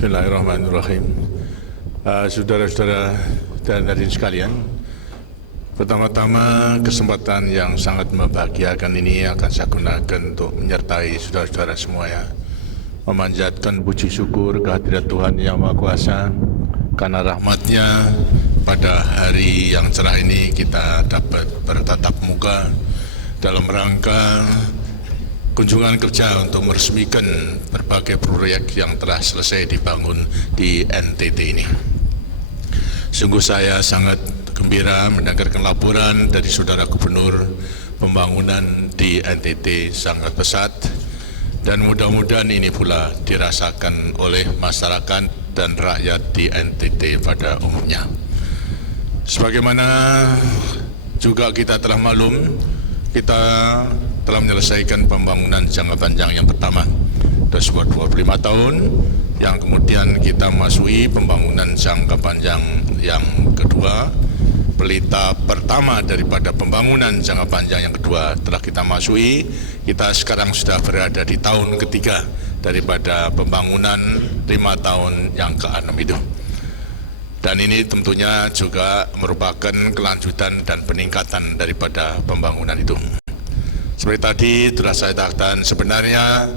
Bismillahirrahmanirrahim. Saudara-saudara dan hadirin sekalian, pertama-tama kesempatan yang sangat membahagiakan ini akan saya gunakan untuk menyertai saudara-saudara semua ya, memanjatkan puji syukur kehadirat Tuhan Yang Maha Kuasa karena rahmat-Nya pada hari yang cerah ini kita dapat bertatap muka dalam rangka kunjungan kerja untuk meresmikan berbagai proyek yang telah selesai dibangun di NTT ini. Sungguh saya sangat gembira mendengarkan laporan dari Saudara Gubernur, pembangunan di NTT sangat pesat dan mudah-mudahan ini pula dirasakan oleh masyarakat dan rakyat di NTT pada umumnya. Sebagaimana juga kita telah maklum, kita telah menyelesaikan pembangunan jangka panjang yang pertama dari sebuah 25 tahun, yang kemudian kita masuki pembangunan jangka panjang yang kedua. Pelita pertama daripada pembangunan jangka panjang yang kedua telah kita masuki. Kita sekarang sudah berada di tahun ketiga daripada pembangunan 5 tahun yang ke-6 itu. Dan ini tentunya juga merupakan kelanjutan dan peningkatan daripada pembangunan itu. Seperti tadi telah saya katakan, sebenarnya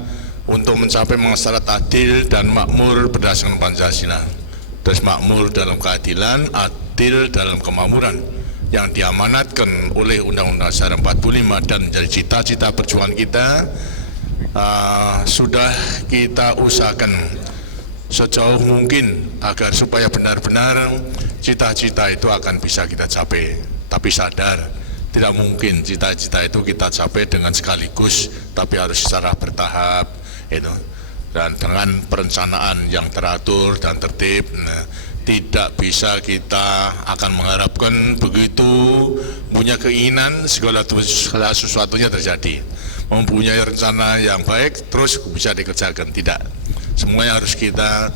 untuk mencapai masyarakat adil dan makmur berdasarkan Pancasila, terus makmur dalam keadilan, adil dalam kemakmuran yang diamanatkan oleh Undang-Undang Dasar 45 dan menjadi cita-cita perjuangan kita, sudah kita usahakan sejauh mungkin agar supaya benar-benar cita-cita itu akan bisa kita capai. Tapi sadar, tidak mungkin cita-cita itu kita capai dengan sekaligus, tapi harus secara bertahap itu, dan dengan perencanaan yang teratur dan tertib. Tidak bisa kita akan mengharapkan begitu punya keinginan segala sesuatunya terjadi, mempunyai rencana yang baik terus bisa dikerjakan. Tidak, semuanya harus kita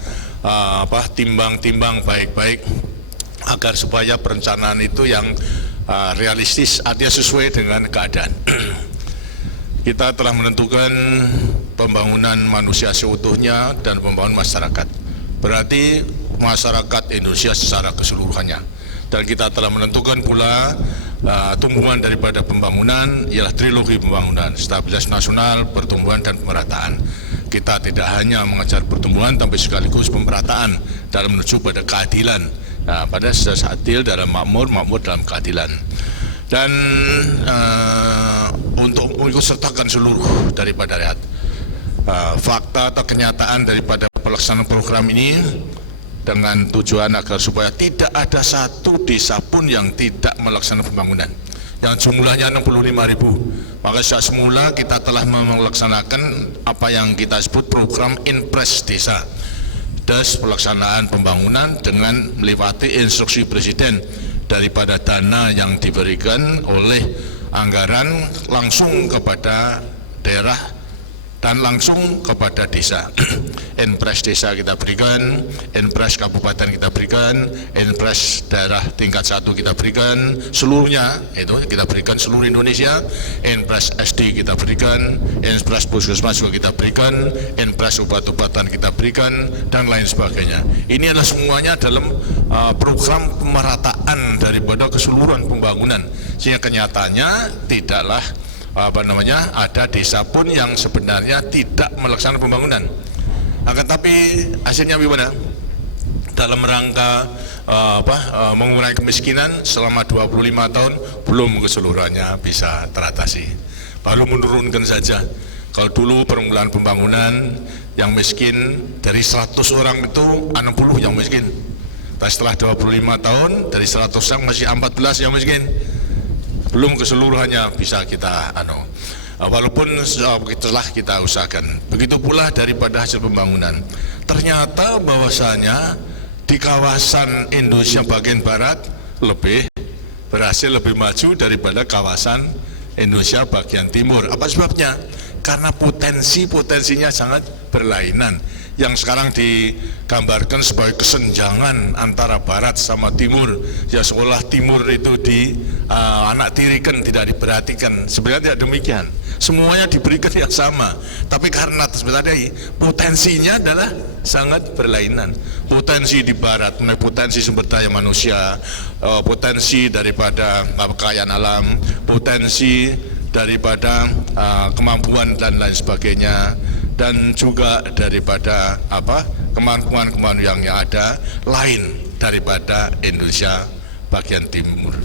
timbang-timbang baik-baik agar supaya perencanaan itu yang realistis, artinya sesuai dengan keadaan. Kita telah menentukan pembangunan manusia seutuhnya dan pembangunan masyarakat, berarti masyarakat Indonesia secara keseluruhannya. Dan kita telah menentukan pula tumbuhan daripada pembangunan ialah trilogi pembangunan: stabilitas nasional, pertumbuhan, dan pemerataan. Kita tidak hanya mengejar pertumbuhan, tapi sekaligus pemerataan dalam menuju pada keadilan. Pada secara adil dalam makmur, makmur dalam keadilan. Dan untuk mengikut sertakan seluruh daripada rakyat, fakta atau kenyataan daripada pelaksanaan program ini dengan tujuan agar supaya tidak ada satu desa pun yang tidak melaksanakan pembangunan, yang jumlahnya 65.000. Maka sejak semula kita telah melaksanakan apa yang kita sebut program Inpres Desa, das pelaksanaan pembangunan dengan melewati instruksi Presiden daripada dana yang diberikan oleh anggaran langsung kepada daerah dan langsung kepada desa. Inpres desa kita berikan, Inpres kabupaten kita berikan, Inpres daerah tingkat 1 kita berikan, seluruhnya itu kita berikan seluruh Indonesia. Inpres SD kita berikan, Inpres puskesmas juga kita berikan, Inpres obat-obatan kita berikan, dan lain sebagainya. Ini adalah semuanya dalam program pemerataan daripada keseluruhan pembangunan, sehingga kenyataannya tidaklah ada desa pun yang sebenarnya tidak melaksanakan pembangunan. Akan tapi hasilnya bagaimana? Dalam rangka mengurangi kemiskinan selama 25 tahun belum keseluruhannya bisa teratasi, baru menurunkan saja. Kalau dulu permulaan pembangunan yang miskin dari 100 orang itu 60 yang miskin, tapi setelah 25 tahun dari 100 orang masih 14 yang miskin, belum keseluruhannya bisa kita walaupun telah kita usahakan. Begitu pula daripada hasil pembangunan, ternyata bahwasanya di kawasan Indonesia bagian barat berhasil lebih maju daripada kawasan Indonesia bagian timur. Apa sebabnya? Karena potensinya sangat berlainan. yang sekarang digambarkan sebagai kesenjangan antara barat sama timur, ya seolah timur itu anak tirikan, tidak diperhatikan. Sebenarnya tidak demikian, semuanya diberikan yang sama, tapi karena sebenarnya potensinya adalah sangat berlainan. Potensi di barat, potensi sumber daya manusia, potensi daripada kekayaan alam, potensi daripada kemampuan dan lain sebagainya, dan juga daripada kemampuan yang ada lain daripada Indonesia bagian timur.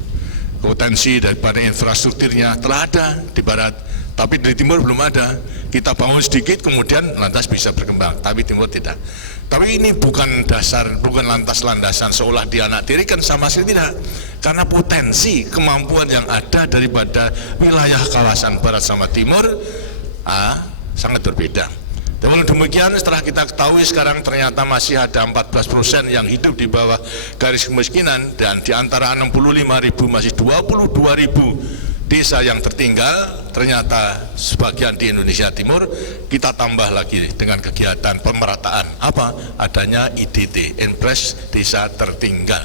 Potensi daripada infrastrukturnya telah ada di barat, tapi di timur belum ada. Kita bangun sedikit kemudian lantas bisa berkembang, tapi timur tidak. Tapi ini bukan lantas landasan seolah dianaktirikan, sama sekali tidak. Karena potensi kemampuan yang ada daripada wilayah kawasan barat sama timur sangat berbeda. Namun demikian, setelah kita ketahui sekarang ternyata masih ada 14% yang hidup di bawah garis kemiskinan, dan di antara 65.000 masih 22.000 desa yang tertinggal, ternyata sebagian di Indonesia Timur. Kita tambah lagi dengan kegiatan pemerataan adanya IDT, Impres Desa Tertinggal,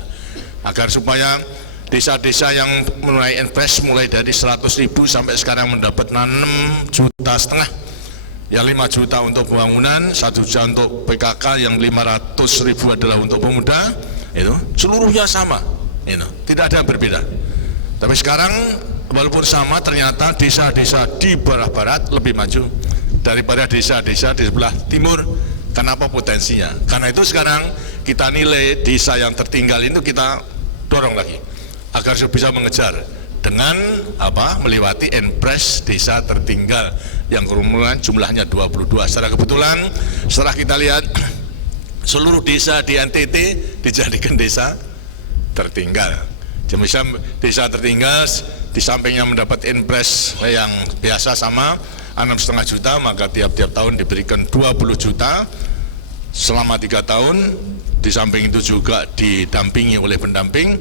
agar supaya desa-desa yang mulai impres mulai dari 100.000 sampai sekarang mendapat 6,5 juta, yang 5 juta untuk pembangunan, 1 juta untuk PKK, yang 500.000 adalah untuk pemuda. Itu seluruhnya sama, tidak ada yang berbeda. Tapi sekarang walaupun sama, ternyata desa-desa di bawah barat lebih maju daripada desa-desa di sebelah timur. Kenapa? Potensinya. Karena itu sekarang kita nilai desa yang tertinggal itu kita dorong lagi agar bisa mengejar dengan melewati Impres Desa Tertinggal yang keumuman jumlahnya 22. Secara kebetulan setelah kita lihat seluruh desa di NTT dijadikan desa tertinggal. Jadi desa tertinggal di sampingnya mendapat Impres yang biasa sama 6,5 juta, maka tiap-tiap tahun diberikan 20 juta selama 3 tahun. Di samping itu juga didampingi oleh pendamping,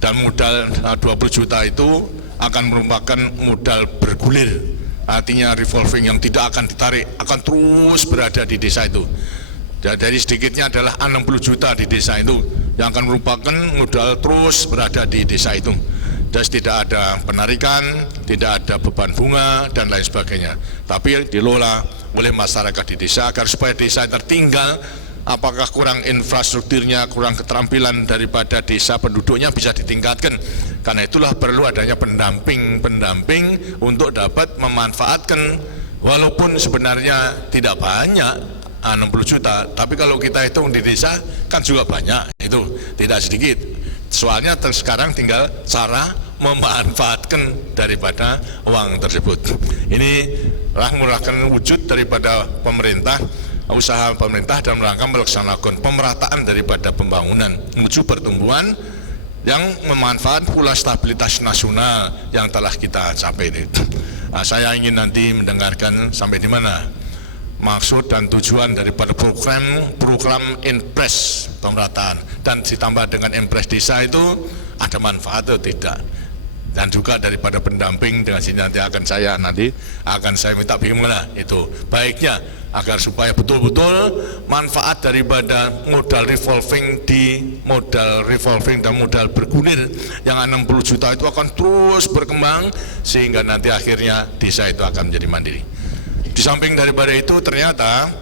dan modal 20 juta itu akan merupakan modal bergulir. Artinya revolving yang tidak akan ditarik, akan terus berada di desa itu. Dari sedikitnya adalah 60 juta di desa itu yang akan merupakan modal terus berada di desa itu. Dan tidak ada penarikan, tidak ada beban bunga dan lain sebagainya. Tapi dikelola oleh masyarakat di desa agar supaya desa tertinggal, apakah kurang infrastrukturnya, kurang keterampilan daripada desa penduduknya bisa ditingkatkan. Karena itulah perlu adanya pendamping untuk dapat memanfaatkan, walaupun sebenarnya tidak banyak 60 juta, tapi kalau kita hitung di desa kan juga banyak, itu tidak sedikit. Soalnya sekarang tinggal cara memanfaatkan daripada uang tersebut. Ini merupakan wujud daripada pemerintah, usaha pemerintah dalam rangka melaksanakan pemerataan daripada pembangunan menuju pertumbuhan yang memanfaat pula stabilitas nasional yang telah kita capai itu. Saya ingin nanti mendengarkan sampai di mana maksud dan tujuan daripada program Impres pemerataan, dan ditambah dengan Impres desa itu ada manfaat atau tidak, dan juga daripada pendamping dengan sini nanti akan saya minta bagaimana itu baiknya agar supaya betul-betul manfaat daripada modal revolving dan modal bergulir yang 60 juta itu akan terus berkembang sehingga nanti akhirnya desa itu akan menjadi mandiri. Di samping daripada itu, ternyata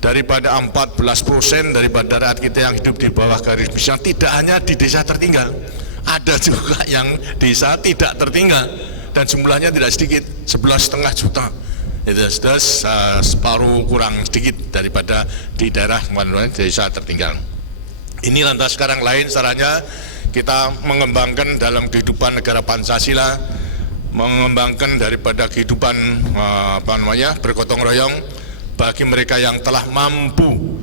daripada 14% daripada rakyat kita yang hidup di bawah garis kemiskinan tidak hanya di desa tertinggal, ada juga yang desa tidak tertinggal dan jumlahnya tidak sedikit, 11,5 juta. Itu sudah separuh kurang sedikit daripada di daerah desa tertinggal. Ini lantas sekarang lain caranya kita mengembangkan dalam kehidupan negara Pancasila, mengembangkan daripada kehidupan bergotong royong bagi mereka yang telah mampu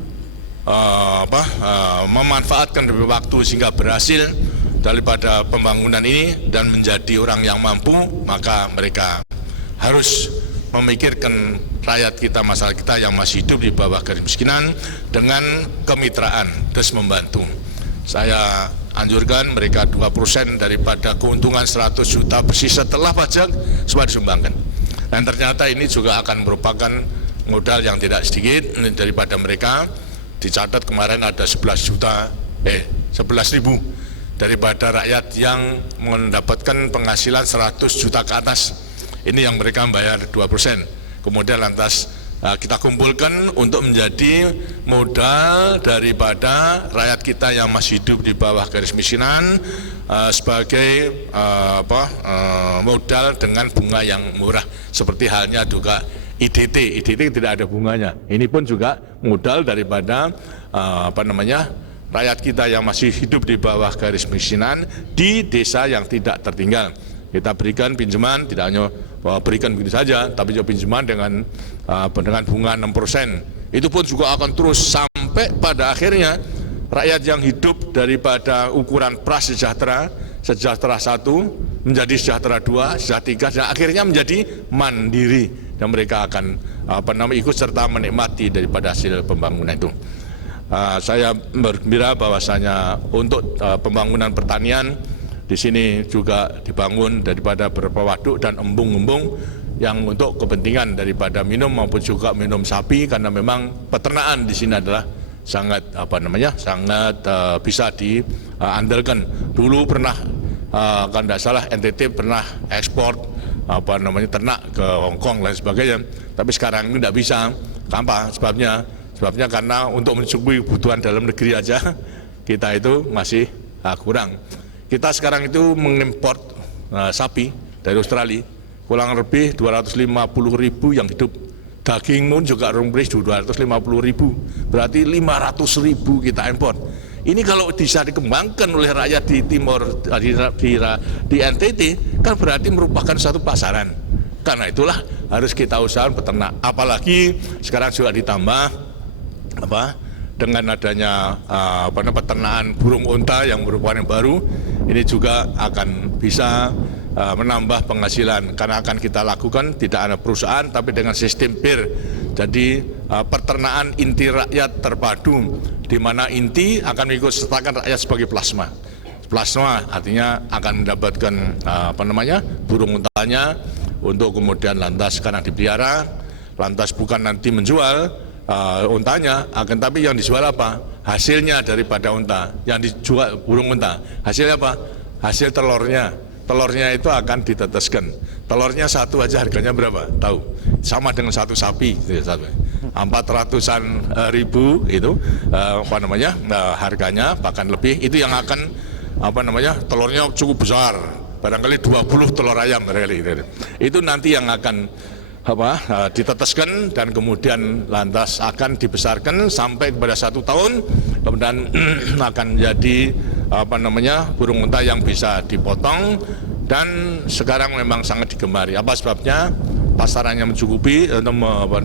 memanfaatkan waktu sehingga berhasil daripada pembangunan ini dan menjadi orang yang mampu, maka mereka harus memikirkan rakyat kita, masyarakat kita yang masih hidup di bawah garis kemiskinan dengan kemitraan, terus membantu. Saya anjurkan mereka 2% daripada keuntungan 100 juta bersih setelah pajak supaya disumbangkan. Dan ternyata ini juga akan merupakan modal yang tidak sedikit daripada mereka. Dicatat kemarin ada 11.000 daripada rakyat yang mendapatkan penghasilan 100 juta ke atas. Ini yang mereka bayar 2%. Kemudian lantas kita kumpulkan untuk menjadi modal daripada rakyat kita yang masih hidup di bawah garis kemiskinan, sebagai modal dengan bunga yang murah, seperti halnya juga IDT tidak ada bunganya. Ini pun juga modal daripada rakyat kita yang masih hidup di bawah garis kemiskinan di desa yang tidak tertinggal. Kita berikan pinjaman, tidak hanya berikan begitu saja, tapi juga pinjaman dengan bunga 6%. Itu pun juga akan terus sampai pada akhirnya rakyat yang hidup daripada ukuran prasejahtera, sejahtera 1 menjadi sejahtera 2, sejahtera 3, dan akhirnya menjadi mandiri, dan mereka akan ikut serta menikmati daripada hasil pembangunan itu. Saya bergembira bahwasanya untuk pembangunan pertanian di sini juga dibangun daripada beberapa waduk dan embung-embung yang untuk kepentingan daripada minum maupun juga minum sapi, karena memang peternakan di sini adalah sangat sangat bisa diandalkan. Dulu pernah kalau tidak salah NTT pernah ekspor ternak ke Hongkong dan sebagainya, tapi sekarang ini tidak bisa. Kenapa? Sebabnya karena untuk mencukupi kebutuhan dalam negeri aja kita itu masih kurang. Kita sekarang itu mengimpor sapi dari Australia kurang lebih 250.000 yang hidup. Daging pun juga rumpis 250.000, berarti 500.000 kita impor. Ini kalau bisa dikembangkan oleh rakyat di timur, di NTT, kan berarti merupakan satu pasaran. Karena itulah harus kita usahakan peternak. Apalagi sekarang juga ditambah dengan adanya peternakan burung unta yang merupakan yang baru, ini juga akan bisa menambah penghasilan, karena akan kita lakukan tidak ada perusahaan tapi dengan sistem peer. Jadi peternakan inti rakyat terpadu, di mana inti akan mengikut sertakan rakyat sebagai plasma. Plasma artinya akan mendapatkan burung untanya untuk kemudian lantas karena dipelihara, lantas bukan nanti menjual untanya, akan tapi yang dijual apa? Hasilnya daripada unta, yang dijual burung unta. Hasilnya apa? Hasil telurnya. Telurnya itu akan ditetaskan. Telurnya satu aja harganya berapa? Tahu? Sama dengan satu sapi, 400-an ribu itu harganya, bahkan lebih. Itu yang akan telurnya cukup besar. Barangkali 20 telur ayam barangkali. Itu nanti yang akan ditetaskan dan kemudian lantas akan dibesarkan sampai kepada 1 tahun, kemudian akan menjadi burung unta yang bisa dipotong, dan sekarang memang sangat digemari. Apa sebabnya? Pasarannya mencukupi,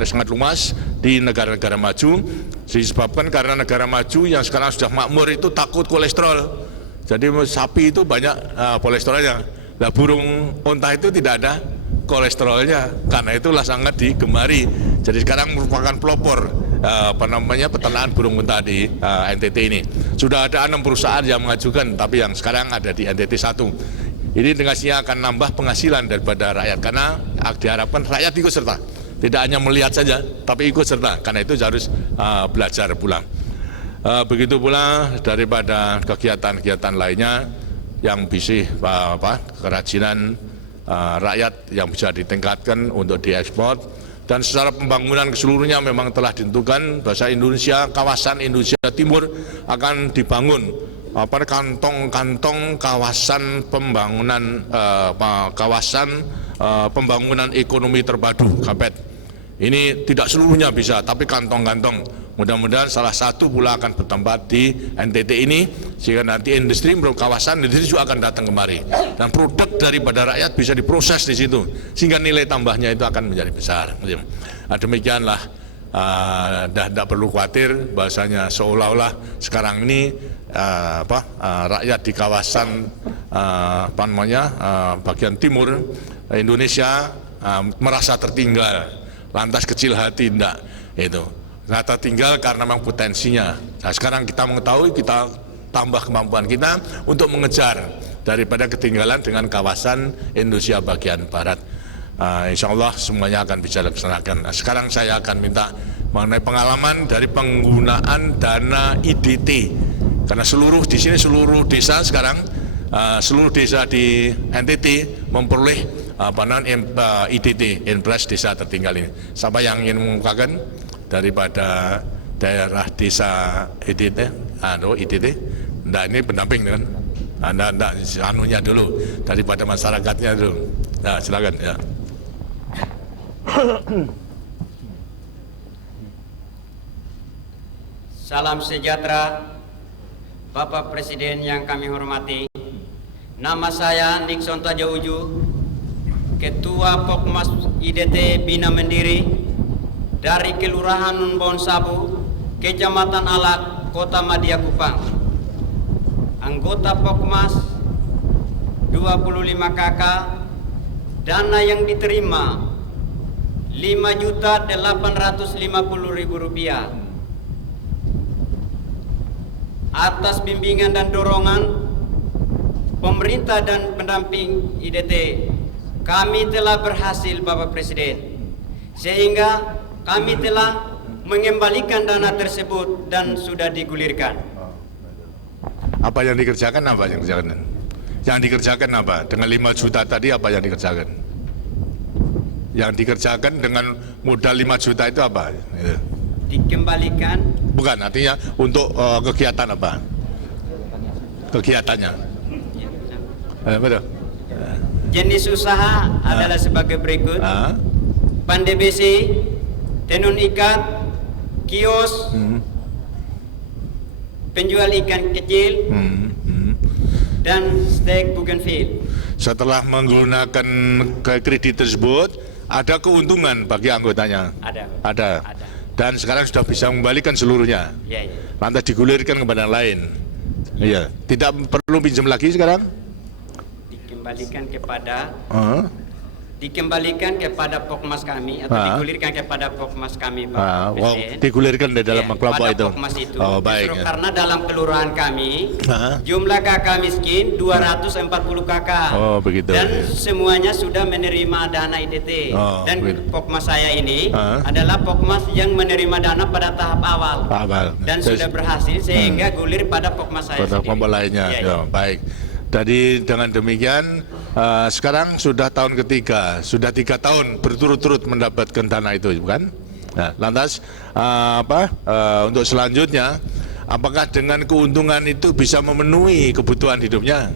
sangat luas di negara-negara maju. Disebabkan karena negara maju yang sekarang sudah makmur itu takut kolesterol. Jadi sapi itu banyak kolesterolnya. Nah, burung unta itu tidak ada kolesterolnya, karena itulah sangat digemari. Jadi sekarang merupakan pelopor peternakan burung unta di NTT ini. Sudah ada 6 perusahaan yang mengajukan, tapi yang sekarang ada di NTT 1. Ini dengannya akan nambah penghasilan daripada rakyat, karena diharapkan rakyat ikut serta, tidak hanya melihat saja tapi ikut serta, karena itu harus belajar pula. Begitu pula daripada kegiatan-kegiatan lainnya yang bisa kerajinan rakyat yang bisa ditingkatkan untuk diekspor. Dan secara pembangunan keseluruhnya memang telah ditentukan bahwa Indonesia, kawasan Indonesia Timur akan dibangun kantong-kantong kawasan pembangunan pembangunan ekonomi terpadu KAPET. Ini tidak seluruhnya bisa, tapi kantong-kantong. Mudah-mudahan salah satu pula akan bertempat di NTT ini, sehingga nanti industri kawasan industri juga akan datang kemari, dan produk daripada rakyat bisa diproses di situ, sehingga nilai tambahnya itu akan menjadi besar. Nah, demikianlah, tidak perlu khawatir bahasanya seolah-olah sekarang ini rakyat di kawasan bagian timur Indonesia merasa tertinggal, lantas kecil hati, tidak itu. Nah, tertinggal karena memang potensinya. Nah, sekarang kita mengetahui, kita tambah kemampuan kita untuk mengejar daripada ketinggalan dengan kawasan Indonesia bagian barat. insya Allah semuanya akan bisa dilaksanakan. Nah, sekarang saya akan minta mengenai pengalaman dari penggunaan dana IDT, karena di sini seluruh desa sekarang, seluruh desa di NTT memperoleh IDT, Impres Desa Tertinggal ini. Siapa yang ingin mengungkapkan daripada daerah desa IDT? IDT? Nah, ini pendamping kan? Anda anunya dulu daripada masyarakatnya dulu. Nah, silakan ya. Salam sejahtera, Bapak Presiden yang kami hormati. Nama saya Nixon Tajauju, Ketua Pokmas IDT Bina Mandiri dari Kelurahan Nunbon Sabu, Kecamatan Alat, Kota Madia Kupang. Anggota Pokmas 25 KK, dana yang diterima Rp5.850.000 atas bimbingan dan dorongan pemerintah dan pendamping IDT. Kami telah berhasil, Bapak Presiden, sehingga kami telah mengembalikan dana tersebut dan sudah digulirkan. Apa yang dikerjakan? Yang dikerjakan apa? Dengan 5 juta tadi apa yang dikerjakan? Yang dikerjakan dengan modal 5 juta itu apa? Dikembalikan. Bukan, artinya untuk kegiatan apa? Kegiatannya. Betul. Jenis usaha adalah sebagai berikut. Pandai besi, tenun ikat, kios, penjual ikan kecil, dan steak bougainville. Setelah menggunakan kredit tersebut, ada keuntungan bagi anggotanya? Ada. Dan sekarang sudah bisa mengembalikan seluruhnya. Ya. Lantas digulirkan kepada yang lain. Iya. Tidak perlu pinjam lagi sekarang? Dikembalikan kepada Pokmas kami atau digulirkan kepada Pokmas kami, Pak Presiden. Digulirkan di dalam kelompok itu. Pokmas itu. Oh, baik. Justru karena dalam kelurahan kami jumlah kakak miskin 240 kakak. Oh, begitu. Dan semuanya sudah menerima dana IDT. Dan begitu. Pokmas saya ini adalah Pokmas yang menerima dana pada tahap awal. Dan sudah berhasil sehingga gulir pada Pokmas saya pada sendiri. kelompok lainnya. Ya, baik. Jadi dengan demikian sekarang sudah tahun ketiga, sudah 3 tahun berturut-turut mendapatkan dana itu, bukan? Nah, lantas untuk selanjutnya, apakah dengan keuntungan itu bisa memenuhi kebutuhan hidupnya?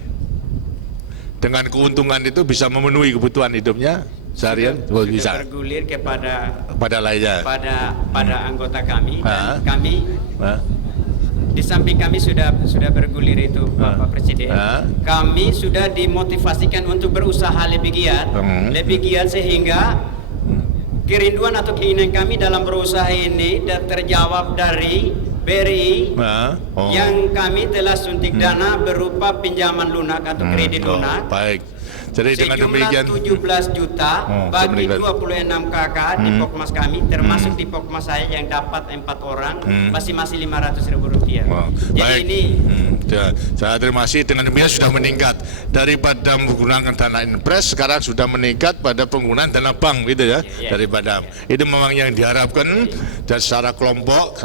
Dengan keuntungan itu bisa memenuhi kebutuhan hidupnya seharian? Bisa. Bergulir kepada lainnya. Pada anggota kami dan kami. Di samping kami sudah bergulir itu, Bapak Presiden, kami sudah dimotivasikan untuk berusaha lebih giat sehingga kerinduan atau keinginan kami dalam berusaha ini dan terjawab dari BRI yang kami telah suntik dana berupa pinjaman lunak atau kredit lunak. Baik. Jadi dengan demikian 17 juta bagi 26 kakak di Pokmas kami, termasuk di Pokmas saya yang dapat 4 orang masing-masing Rp500.000. Jadi baik. ini saya terima kasih. Dengan demikian sudah meningkat daripada menggunakan dana Impres, sekarang sudah meningkat pada penggunaan dana bank, gitu ya. Daripada itu memang yang diharapkan. Dan secara kelompok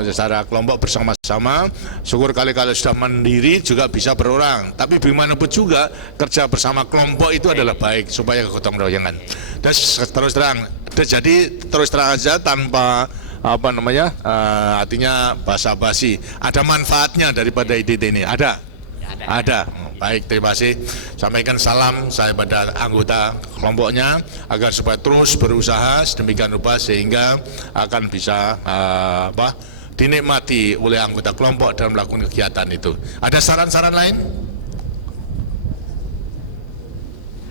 bersama-sama, syukur kali-kali sudah mandiri juga bisa berorang. Tapi bagaimanapun juga kerja bersama kelompok itu adalah baik supaya kegotong royongan. Dan terus terang aja tanpa artinya basa-basi. Ada manfaatnya daripada IDT ini. Ada. Baik, terima kasih. Sampaikan salam saya pada anggota kelompoknya agar supaya terus berusaha sedemikian rupa sehingga akan bisa dinikmati oleh anggota kelompok dalam melakukan kegiatan itu. Ada saran-saran lain?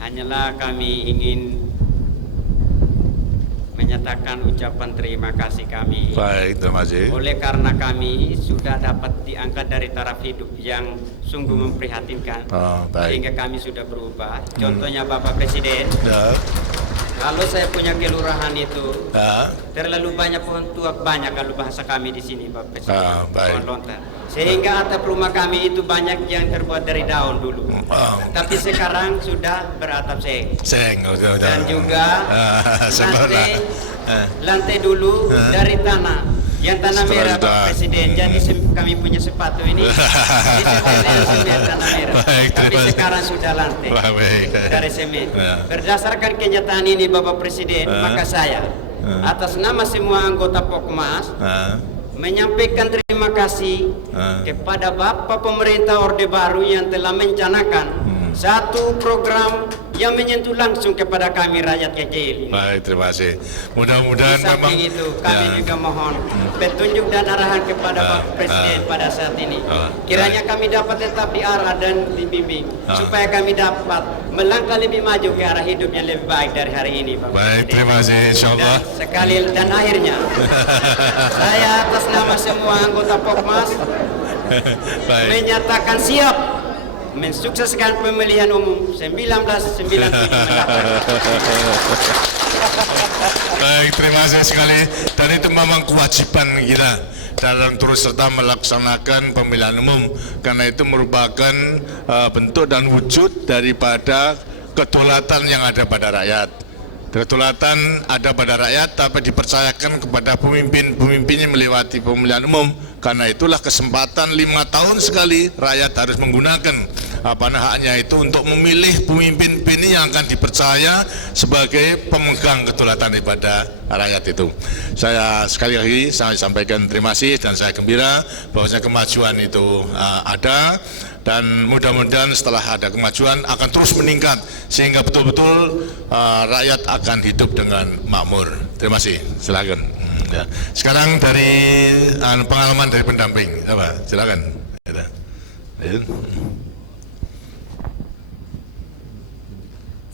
Hanyalah kami ingin menyatakan ucapan terima kasih kami. Baik, terima kasih. Oleh karena kami sudah dapat diangkat dari taraf hidup yang sungguh memprihatinkan, sehingga kami sudah berubah. Contohnya Bapak Presiden, Kalau saya punya kelurahan itu Ah, terlalu banyak pohon tua, banyak kalau bahasa kami di sini Pak Presiden. baik. Pohon lontar. Sehingga atap rumah kami itu banyak yang terbuat dari daun dulu. Tapi sekarang sudah beratap seng. udah. Dan juga Sebenarnya. lantai dulu dari tanah. Yang tanah Setelah merah sudah- Pak Presiden. Jadi kami punya sepatu ini di semen tanah merah. Baik, Tapi terima kasih. sekarang sudah lantai Wah, baik. dari semen. Ya. Berdasarkan kenyataan ini Bapak Presiden, maka saya atas nama semua anggota Pokmas Ah, menyampaikan terima kasih kepada Bapak Pemerintah Orde Baru yang telah mencanakan satu program yang menyentuh langsung kepada kami rakyat kecil. baik, terima kasih. Di Mudah-mudahan memang samping itu kami ya. juga mohon petunjuk dan arahan kepada Bapak Presiden pada saat ini. Kiranya kami dapat tetap diarah dan dibimbing supaya kami dapat melangkah lebih maju ke arah hidup yang lebih baik dari hari ini, Bapak Baik, Presiden. terima kasih, insyaallah. Dan akhirnya saya atas nama semua anggota Pokmas Baik. menyatakan siap mensukseskan pemilihan umum 1997 mendatang. Baik, terima kasih sekali. Dan itu memang kewajiban kita dalam terus serta melaksanakan pemilihan umum, karena itu merupakan bentuk dan wujud daripada kedaulatan yang ada pada rakyat. Kedaulatan ada pada rakyat, tapi dipercayakan kepada pemimpin-pemimpinnya melewati pemilihan umum. Karena itulah kesempatan 5 tahun sekali rakyat harus menggunakan haknya itu untuk memilih pemimpin-pemimpin yang akan dipercaya sebagai pemegang kedaulatan daripada rakyat itu. Saya sekali lagi saya sampaikan terima kasih dan saya gembira bahwasanya kemajuan itu ada, dan mudah-mudahan setelah ada kemajuan akan terus meningkat sehingga betul-betul rakyat akan hidup dengan makmur. Terima kasih. Silakan. Ya. Sekarang dari pengalaman dari pendamping, apa? Silakan. Ya.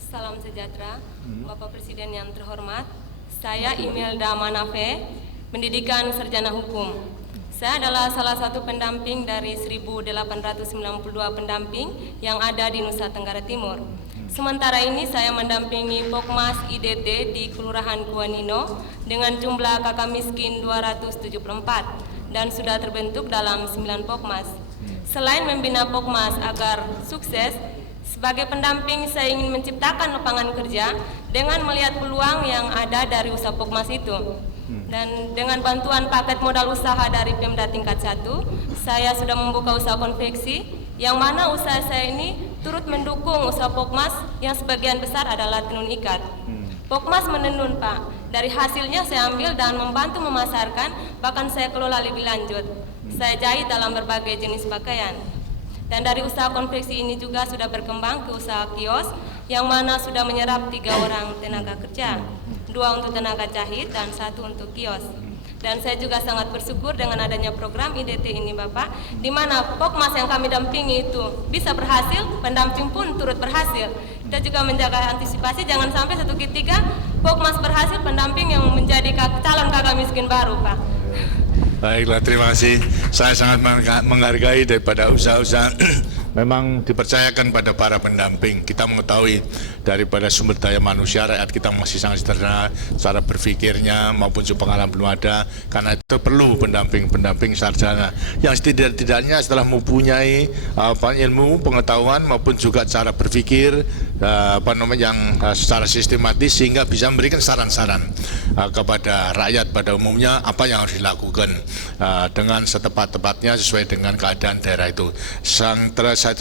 Salam sejahtera, Bapak Presiden yang terhormat. Saya Imelda Manafe, pendidikan sarjana hukum. Saya adalah salah satu pendamping dari 1892 pendamping yang ada di Nusa Tenggara Timur. Sementara ini saya mendampingi Pokmas IDT di Kelurahan Kuanino dengan jumlah kakak miskin 274 dan sudah terbentuk dalam 9 Pokmas. Selain membina Pokmas agar sukses, sebagai pendamping saya ingin menciptakan lapangan kerja dengan melihat peluang yang ada dari usaha Pokmas itu. Dan dengan bantuan paket modal usaha dari Pemda tingkat 1, saya sudah membuka usaha konveksi, yang mana usaha saya ini turut mendukung usaha Pokmas yang sebagian besar adalah tenun ikat. Pokmas menenun, Pak. Dari hasilnya saya ambil dan membantu memasarkan, bahkan saya kelola lebih lanjut. Saya jahit dalam berbagai jenis pakaian. Dan dari usaha konveksi ini juga sudah berkembang ke usaha kios, yang mana sudah menyerap 3 orang tenaga kerja, 2 untuk tenaga jahit dan 1 untuk kios. Dan saya juga sangat bersyukur dengan adanya program IDT ini, Bapak, di mana Pokmas yang kami dampingi itu bisa berhasil, pendamping pun turut berhasil. Kita juga menjaga antisipasi jangan sampai satu ketika Pokmas berhasil, pendamping yang menjadi calon kakak miskin baru, Pak. Baiklah, terima kasih. Saya sangat menghargai daripada usaha-usaha memang dipercayakan pada para pendamping. Kita mengetahui daripada sumber daya manusia rakyat kita masih sangat sederhana, cara berpikirnya maupun pengalaman belum ada. Karena itu perlu pendamping sarjana yang setidaknya setelah mempunyai ilmu, pengetahuan maupun juga cara berpikir yang secara sistematis, sehingga bisa memberikan saran-saran kepada rakyat pada umumnya apa yang harus dilakukan dengan setepat-tepatnya sesuai dengan keadaan daerah itu.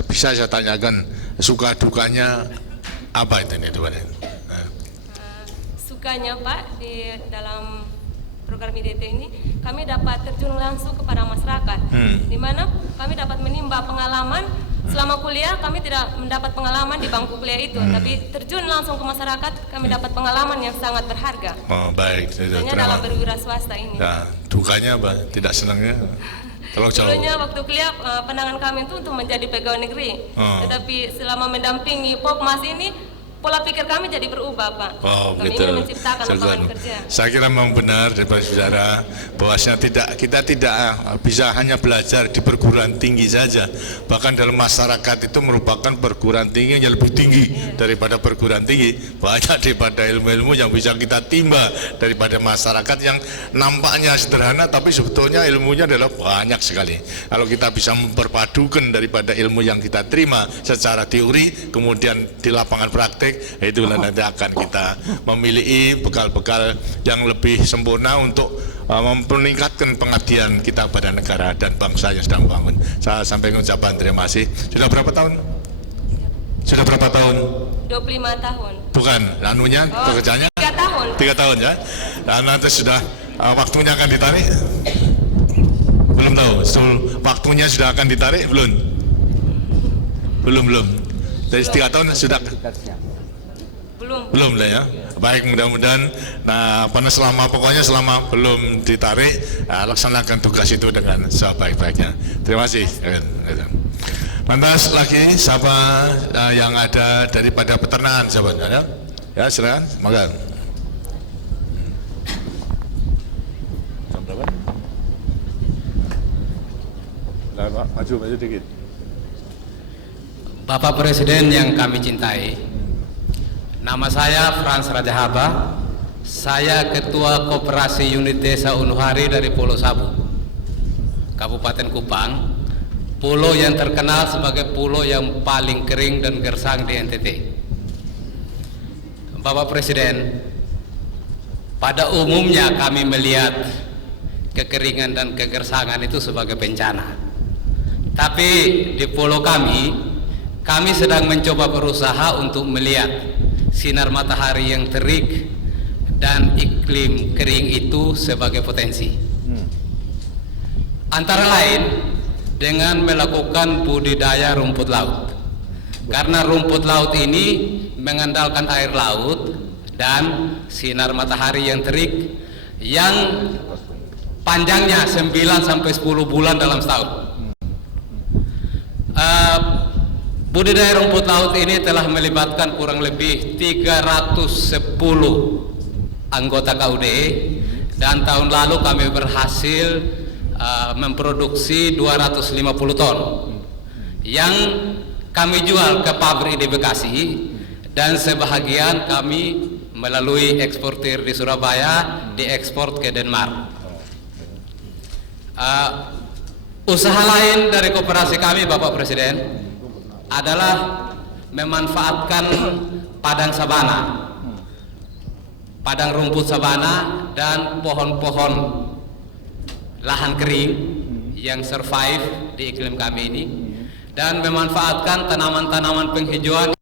Bisa saya tanyakan suka dukanya apa itu nih, Pak? Sukanya, Pak, di dalam program IDT ini kami dapat terjun langsung kepada masyarakat, di mana kami dapat menimba pengalaman. Selama kuliah kami tidak mendapat pengalaman di bangku kuliah itu, tapi terjun langsung ke masyarakat kami dapat pengalaman yang sangat berharga. Oh, baik. Hanya dalam berwira swasta ini. Nah, dukanya apa? Tidak senangnya? Dulunya waktu kuliah pandangan kami itu untuk menjadi pegawai negeri, tetapi selama mendampingi Pokmas ini, pola pikir kami jadi berubah, Pak. Oh, Kami begitu. ingin menciptakan lapangan kerja. Saya kira memang benar dari Pak Saudara bahwasanya kita tidak bisa hanya belajar di perguruan tinggi saja. Bahkan dalam masyarakat itu merupakan perguruan tinggi yang lebih tinggi daripada perguruan tinggi. Banyak daripada ilmu-ilmu yang bisa kita timba daripada masyarakat yang nampaknya sederhana tapi sebetulnya ilmunya adalah banyak sekali. Kalau kita bisa memperpadukan daripada ilmu yang kita terima secara teori kemudian di lapangan praktik, itulah nanti akan kita memiliki bekal-bekal yang lebih sempurna untuk meningkatkan pengabdian kita pada negara dan bangsa yang sedang bangun. Saya sampaikan ucapan terima kasih. Sudah berapa tahun? Sudah berapa tahun? 25 tahun. Bukan, anunya, pekerjaannya? 3 tahun. 3 tahun ya. Dan nanti sudah waktunya akan ditarik? Belum tahu. Waktunya sudah akan ditarik? Belum. Dari 3 tahun sudah? Belum lah ya. Baik, mudah-mudahan pokoknya selama belum ditarik laksanakan tugas itu dengan sebaik-baiknya. Terima kasih. Lantas lagi siapa yang ada daripada peternakan, siapa ada? Ya, silakan. Maka. Jam berapa? Pak, maju dikit. Bapak Presiden yang kami cintai, nama saya Frans Rajahaba. Saya Ketua Koperasi Unit Desa Unuhari dari Pulau Sabu, Kabupaten Kupang, pulau yang terkenal sebagai pulau yang paling kering dan gersang di NTT. Bapak Presiden, pada umumnya kami melihat kekeringan dan kegersangan itu sebagai bencana. Tapi di pulau kami sedang mencoba berusaha untuk melihat sinar matahari yang terik dan iklim kering itu sebagai potensi. Antara lain dengan melakukan budidaya rumput laut. Karena rumput laut ini mengandalkan air laut dan sinar matahari yang terik yang panjangnya 9 sampai 10 bulan dalam setahun. Budidaya rumput laut ini telah melibatkan kurang lebih 310 anggota KUDE dan tahun lalu kami berhasil memproduksi 250 ton yang kami jual ke pabrik di Bekasi dan sebahagian kami melalui eksportir di Surabaya diekspor ke Denmark. Usaha lain dari koperasi kami, Bapak Presiden, adalah memanfaatkan padang sabana, padang rumput sabana dan pohon-pohon lahan kering yang survive di iklim kami ini, dan memanfaatkan tanaman-tanaman penghijauan